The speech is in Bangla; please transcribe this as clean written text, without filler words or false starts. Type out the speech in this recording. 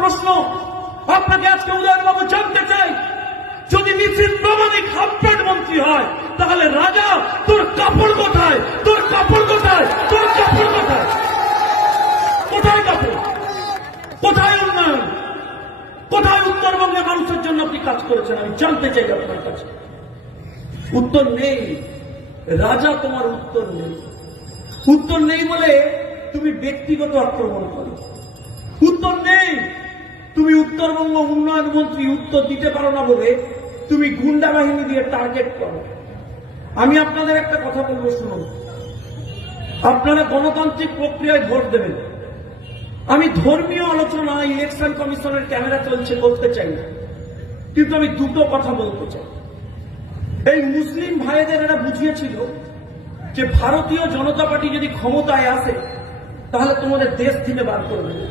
প্রশ্ন আপনাকে আজকে উদয়নবাবু জানতে চাই, যদি নিশ্চিত প্রমাণিক হাফ প্যান্ট মন্ত্রী হয় তাহলে রাজা তোর কাপড় কোথায়, তোর কাপড় কোথায়, তোর কাপড় কোথায়, কোথায় কাপড়, কোথায় উন্নয়ন, কোথায় উত্তরবঙ্গের মানুষের জন্য আপনি কাজ করেছেন? আমি জানতে চাই আপনার কাছে। উত্তর নেই রাজা, তোমার উত্তর নেই। উত্তর নেই বলে তুমি ব্যক্তিগত আক্রমণ করো। উত্তর নেই, তুমি উত্তরবঙ্গ উন্নয়ন মন্ত্রী উত্তর দিতে পারো না বলে তুমি গুন্ডা বাহিনী দিয়ে টার্গেট করো। আমি আপনাদের একটা কথা বলবো, শুনুন। আপনারা গণতান্ত্রিক প্রক্রিয়ায় ভোট দেবেন। আমি ধর্মীয় আলোচনা ইলেকশন কমিশনের ক্যামেরা চলছে করতে চাই না, কিন্তু আমি দুটো কথা বলতে চাই। এই মুসলিম ভাইদের এরা বুঝিয়েছিল যে ভারতীয় জনতা পার্টি যদি ক্ষমতায় আসে তাহলে তোমাদের দেশ থেকে বার করে দেবে।